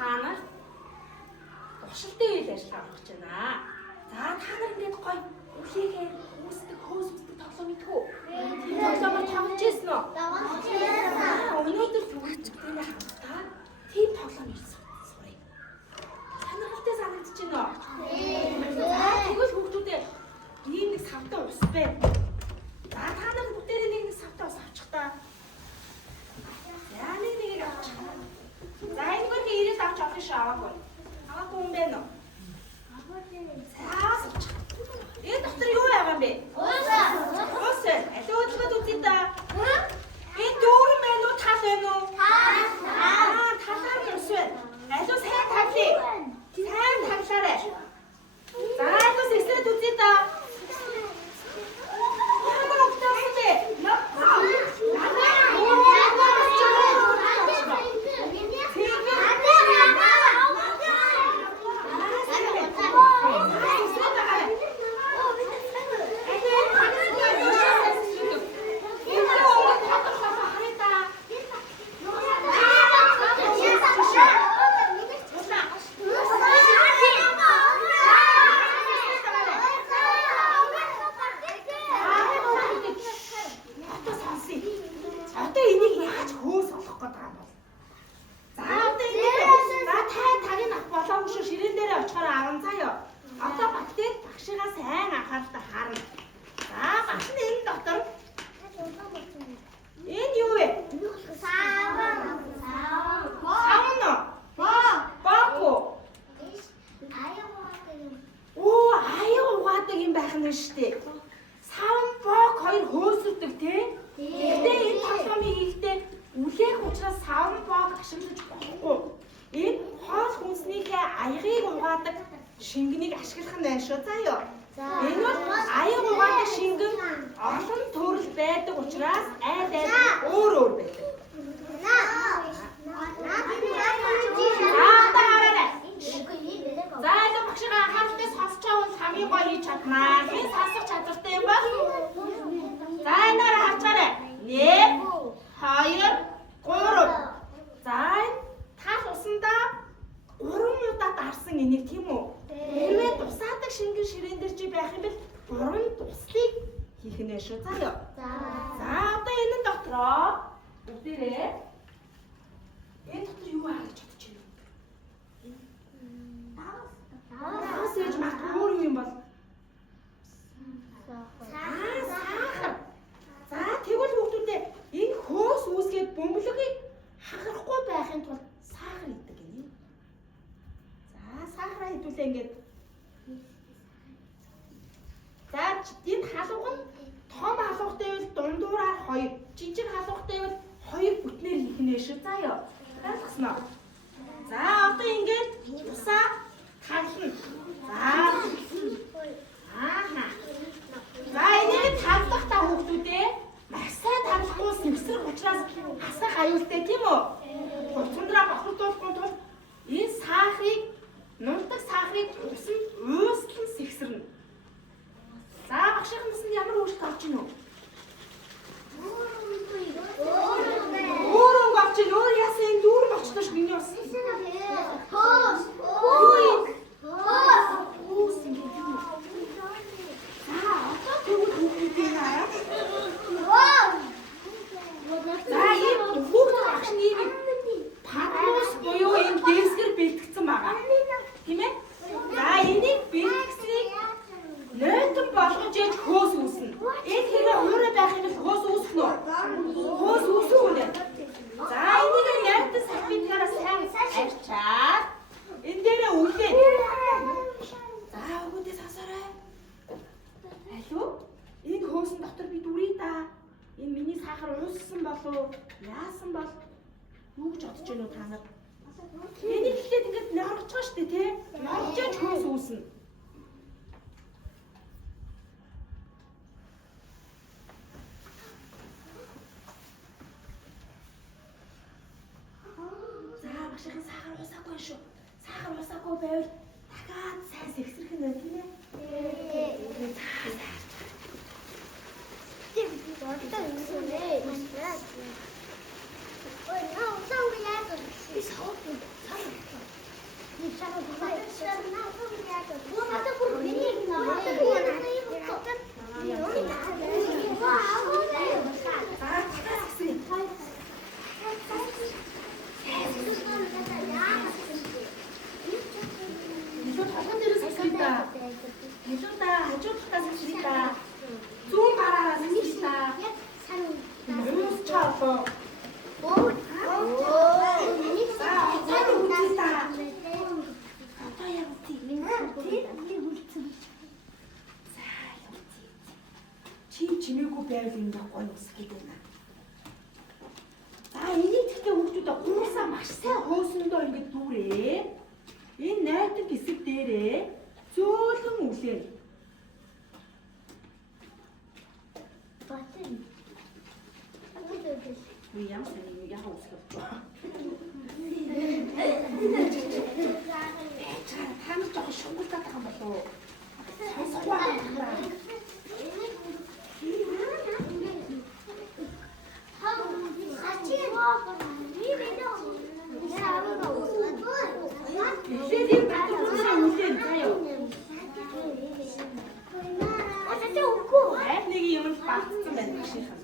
та нар туршилтын үйл ажиллагаа авах гэж байна. За та нар ингээд гоё үлээгээ үүсдэг, хөөс үүсдэг тоглоом мэдэх үү? Тийм тоглоомор тоглож ирсэн үү? Өнөөдөр төгсгөлтэй хамтдаа тийм тоглоом ирсэн сурыг. Сонирхолтой санагдаж байна уу? Тэгвэл хүүхдүүдээ ийм нэг савтай ус байна. За та нар бүгдээрээ нэг савтай ус авчих та. Яа нэг авчих. За энэгээр ирээд авч авах шиг аваагүй. Аваагүй юм байна уу? Цаас авчих. Энэ доктор юу яагаан бэ? Ус. Алуу өдлөд үзье та. Энэ дүүрэн байна уу? Тал байна уу? Талаар нь ус байна. Алуу сайн тавлаа. Сайн тавлаарай. За алуу сэсрээд үзье та. Шингэнийг ашиглах нь байна шүү. Заяа. Энэ бол аян угаатай шингэн олон төрөл байдаг учраас айл өөр байдаг. За энэ багшгаа анхааралтай сонсч байгаа бол хамгийн гоё хийж чаднаа. Хэн сонсох чадвартай юм бол? За энээр харцгаарай. 1 2 3. За тал усандаа 3 удаа дарсан энийг тийм үү? Хэрвээ тусаадаг шингэн ширээн дээр чи байх юм бол 3 туслыг хийх нэ шүү. Заяа. За одоо энэ дотроо бүгдээрээ энэ дотор юу харж чадчих юм? Таас ээж матгуур юм бол сахар. За тэгвэл хүүхдүүдээ энэ хөөс үүсгээд бөмбөлөгийг хагарахгүй байхын тулд сахар идэг гинэ. За сахараа хэдүүлээ ингээд. За энэ халууг нь том халуугтай бол дундуураар 2, жижиг халуугтай бол 2 бүтнээр хийх нэ шүү. Заяа. Ойлгосноо? За одоо ингээд усаа тавлна. За энийг тавлах та хүүхдүүдээ маш сайн тавлахгүй сэвсрэх учраас хасах аюултай тийм үү? Хурцундраа бохирдуулахгүй тул энэ сахарыг нундаг сахарыг усанд ууслан сэвсэрнэ. За багшийнхнаас нь ямар өөрчлөлт авч ийн үү? Өөр өнгө авч ийн. Өөр яасан энэ дүүрэн очтоош миний ус. Хоос. За одоо тэгвэл хүүхдүүдийн аа. За ийм хүүхдүүд багш нь ийм патрус буюу энэ дээсгэр бэлтгэсэн байгаа. Тийм ээ? За энийг бэлтгэснийг нойтон болгож яж хөөс үүснэ. Энэ хэрэг өөрөө байх юм бол хөөс үүснэ үү? Хөөс үүсэх үнэ. За энийг нойтон салфеткаараа сайн арчаад энэ дээрээ үлээ. За өгөөдөө сасараа. Алуу? Энэ хөөсөн дотор би дүрий да. Энэ миний сахар ууссан болов? Яасан бол? Юу гэж бодож байна уу та нар? Энийг ихлээд ингээд норгож байгаа шүү дээ, тий? Норгож яж хөөс үүснэ. Багшийн сахар уусаагүй шүү. Сахар уусаагүй байвал дахиад сайн сэгсрэх нь байна тийм ээ? Тийм болтой юм ээ. Ой, наа уусаагүй яа гэж. Би сохоо. илүү толгой дээрээс хэлээ та. Илүү та хажуудтаас хэлээ та. Зүүн гараараас хэлээ та. Юус чаапо. Чимээгүй байвал ингэ гоё усах гэдэг байна. За энийг тэгтээ хүүхдүүдээ гуусаа маш сайн хоосондоо ингэ дүүрээ. Энэ найдах хэсэг дээрээ зөөлөн үлээ. Oui, ja, c'est une meilleure chose. Ham toch шугуулдаг юм болов уу? Сонсохгүй байна. Нэг юм багцсан байна машинхан.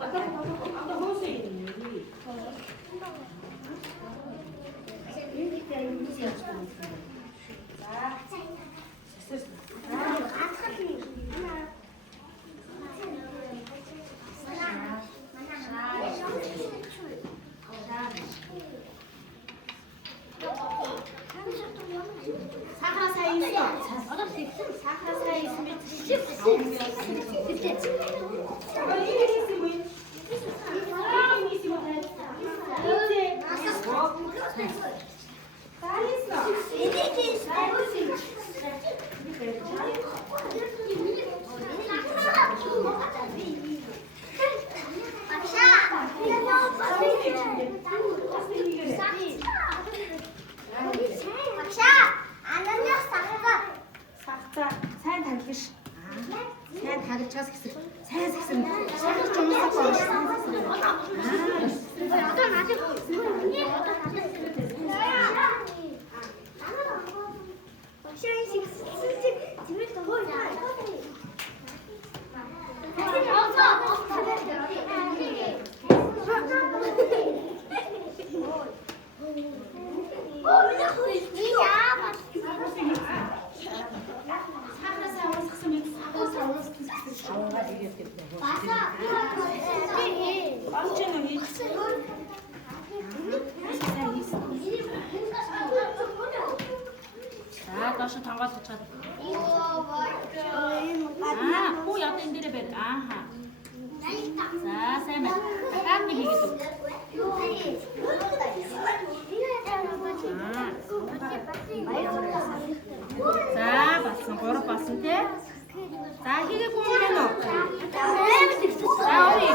아까 호수에 있는 여기. 자, 됐어. 사하사에 있어. 사하사에 있으면 Taşı tanga tutacak. Bu ya tendire ber. Aha. Sa sen tak gibi gitu. Sa basın koru basın te. Sa hige kumreno. Sa ori.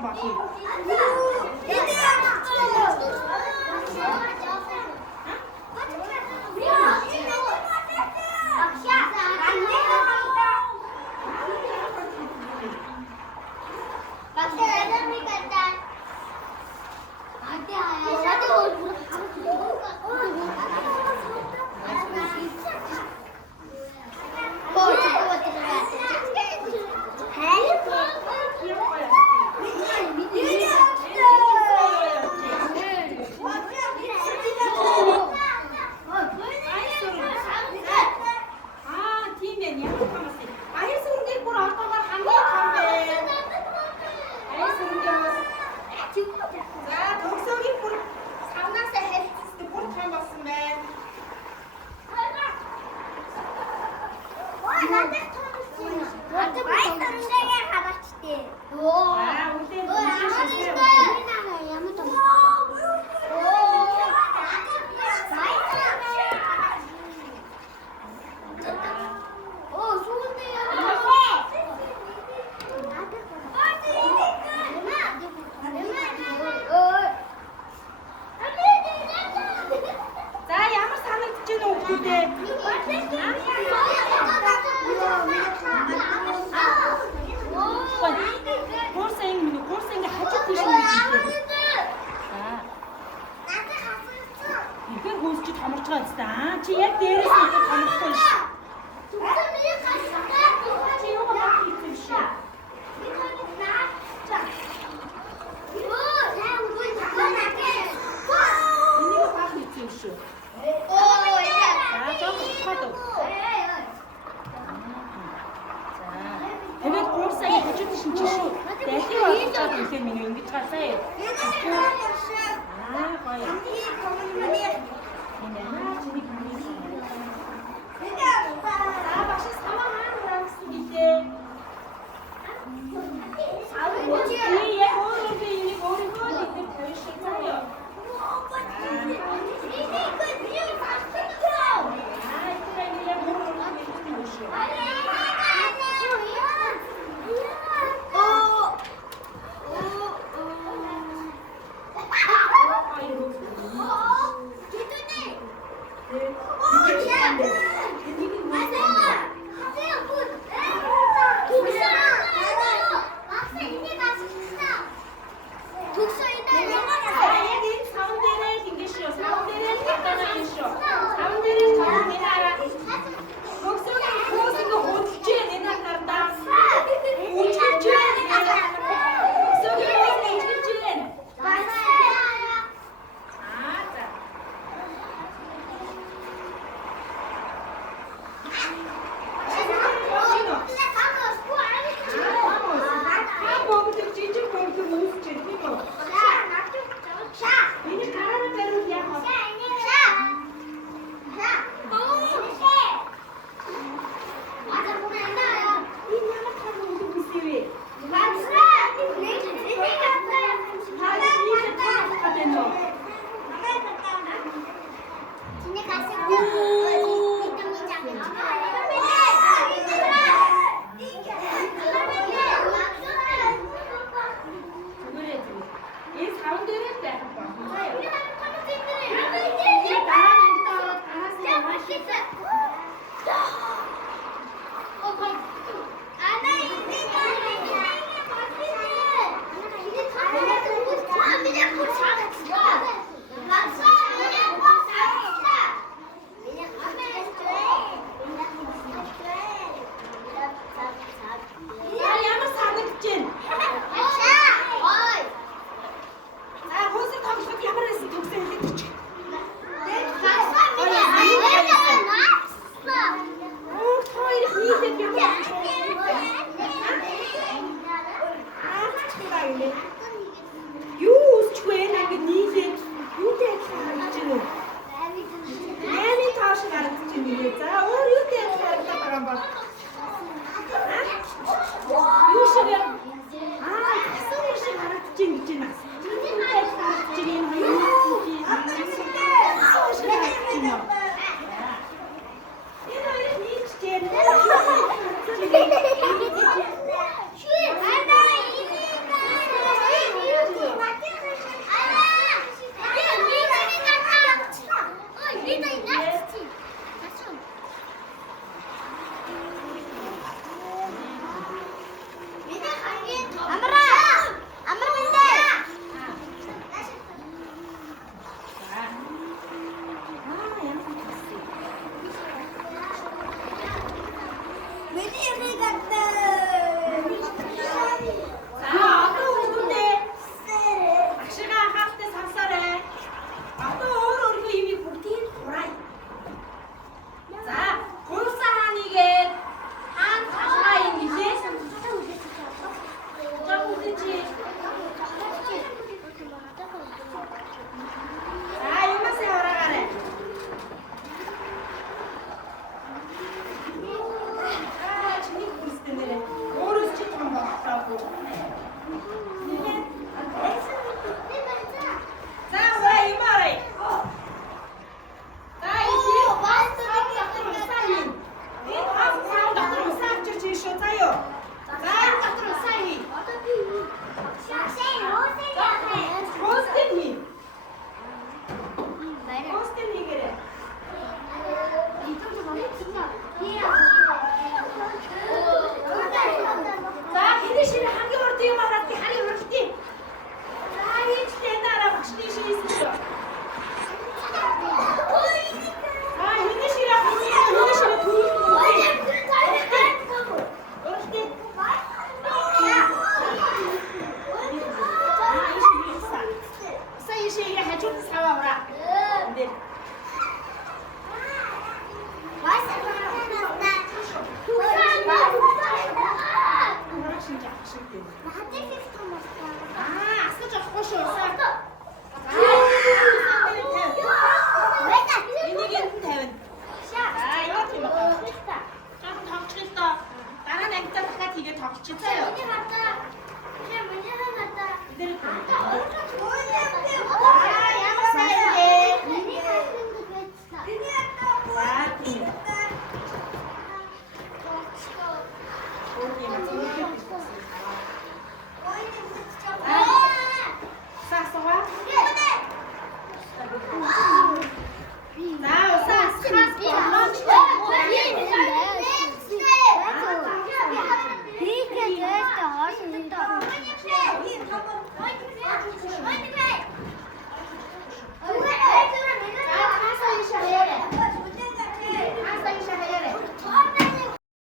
тагаан баг. Чи яг дээрээс нь томрохтой ш. Чи юу баг хийсэн ш. Энийг баг хийсэн ш. Тэгээд гуурсаа хажууд шин чи шүү. Дахин олцоод үлээ миний ингэж гасаа. Гоё. гадна